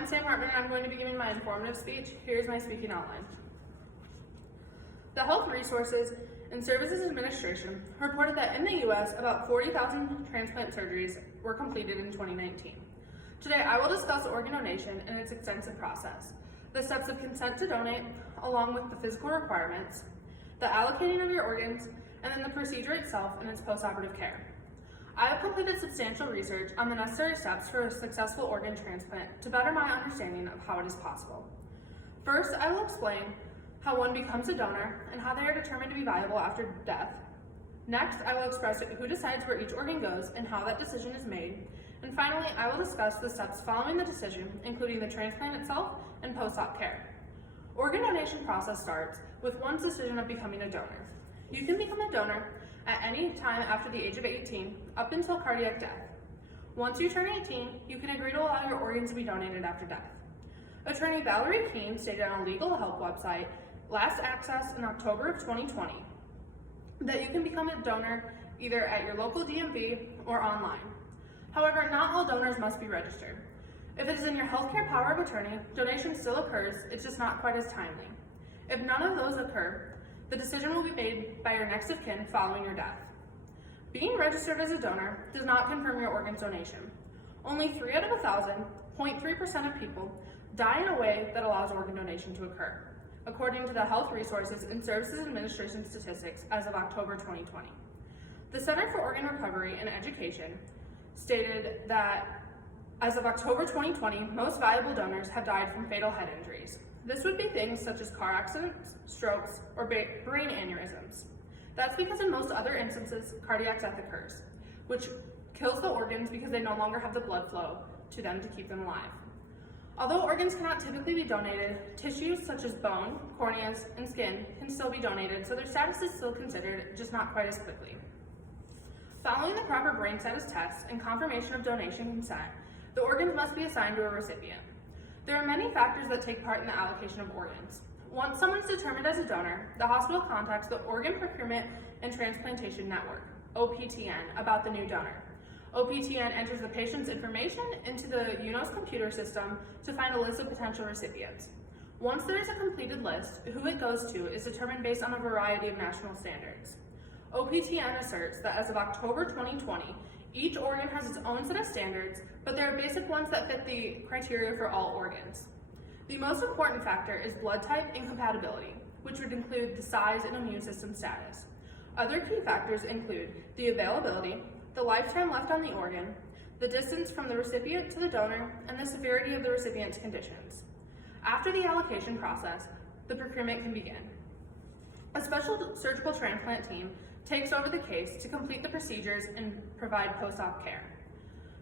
I'm Sam Hartman, and I'm going to be giving my informative speech. Here's my speaking outline. The Health Resources and Services Administration reported that in the U.S., about 40,000 transplant surgeries were completed in 2019. Today, I will discuss organ donation and its extensive process, the steps of consent to donate, along with the physical requirements, the allocating of your organs, and then the procedure itself and its postoperative care. I have completed substantial research on the necessary steps for a successful organ transplant to better my understanding of how it is possible. First, I will explain how one becomes a donor and how they are determined to be viable after death. Next, I will express who decides where each organ goes and how that decision is made. And finally, I will discuss the steps following the decision, including the transplant itself and post-op care. Organ donation process starts with one's decision of becoming a donor. You can become a donor at any time after the age of 18, up until cardiac death. Once you turn 18, you can agree to allow your organs to be donated after death. Attorney Valerie Keene stated on a legal help website, last accessed in October of 2020, that you can become a donor either at your local DMV or online. However, not all donors must be registered. If it is in your healthcare power of attorney, donation still occurs, it's just not quite as timely. If none of those occur, the decision will be made by your next of kin following your death. Being registered as a donor does not confirm your organ's donation. Only 3 out of 1,000, 0.3% of people, die in a way that allows organ donation to occur, according to the Health Resources and Services Administration statistics as of October 2020. The Center for Organ Recovery and Education stated that as of October 2020, most viable donors have died from fatal head injuries. This would be things such as car accidents, strokes, or brain aneurysms. That's because in most other instances, cardiac death occurs, which kills the organs because they no longer have the blood flow to them to keep them alive. Although organs cannot typically be donated, tissues such as bone, corneas, and skin can still be donated, so their status is still considered, just not quite as quickly. Following the proper brain status test and confirmation of donation consent, the organs must be assigned to a recipient. There are many factors that take part in the allocation of organs. Once someone is determined as a donor, the hospital contacts the Organ Procurement and Transplantation Network, OPTN, about the new donor. OPTN enters the patient's information into the UNOS computer system to find a list of potential recipients. Once there is a completed list, who it goes to is determined based on a variety of national standards. OPTN asserts that as of October 2020, each organ has its own set of standards, but there are basic ones that fit the criteria for all organs. The most important factor is blood type and compatibility, which would include the size and immune system status. Other key factors include the availability, the lifetime left on the organ, the distance from the recipient to the donor, and the severity of the recipient's conditions. After the allocation process, the procurement can begin. A special surgical transplant team takes over the case to complete the procedures and provide post-op care.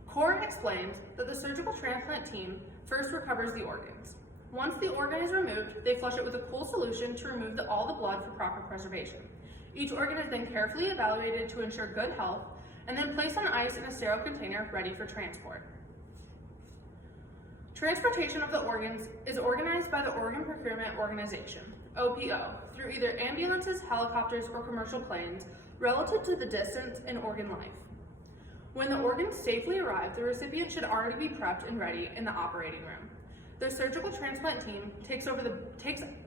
Comm explains that the surgical transplant team first recovers the organs. Once the organ is removed, they flush it with a cool solution to remove all the blood for proper preservation. Each organ is then carefully evaluated to ensure good health, and then placed on ice in a sterile container ready for transport. Transportation of the organs is organized by the Organ Procurement Organization, OPO, through either ambulances, helicopters, or commercial planes relative to the distance and organ life. When the organs safely arrive, the recipient should already be prepped and ready in the operating room. The surgical transplant team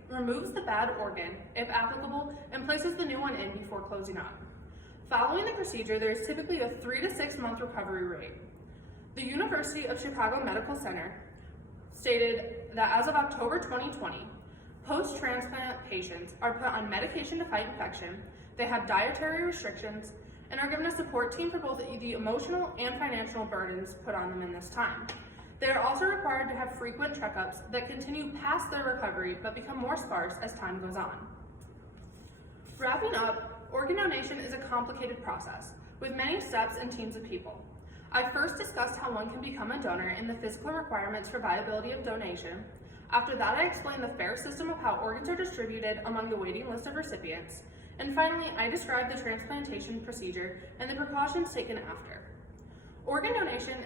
removes the bad organ, if applicable, and places the new one in before closing up. Following the procedure, there is typically a 3 to 6 month recovery rate. The University of Chicago Medical Center stated that as of October 2020, post-transplant patients are put on medication to fight infection, they have dietary restrictions, and are given a support team for both the emotional and financial burdens put on them in this time. They are also required to have frequent checkups that continue past their recovery but become more sparse as time goes on. Wrapping up, organ donation is a complicated process with many steps and teams of people. I first discussed how one can become a donor and the physical requirements for viability of donation. After that, I explained the fair system of how organs are distributed among the waiting list of recipients. And finally, I described the transplantation procedure and the precautions taken after. Organ donation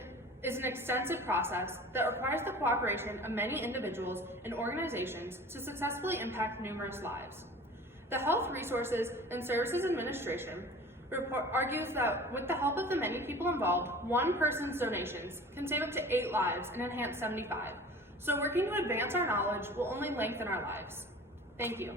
is an extensive process that requires the cooperation of many individuals and organizations to successfully impact numerous lives. The Health Resources and Services Administration argues that with the help of the many people involved, one person's donations can save up to 8 lives and enhance 75, So working to advance our knowledge will only lengthen our lives. Thank you.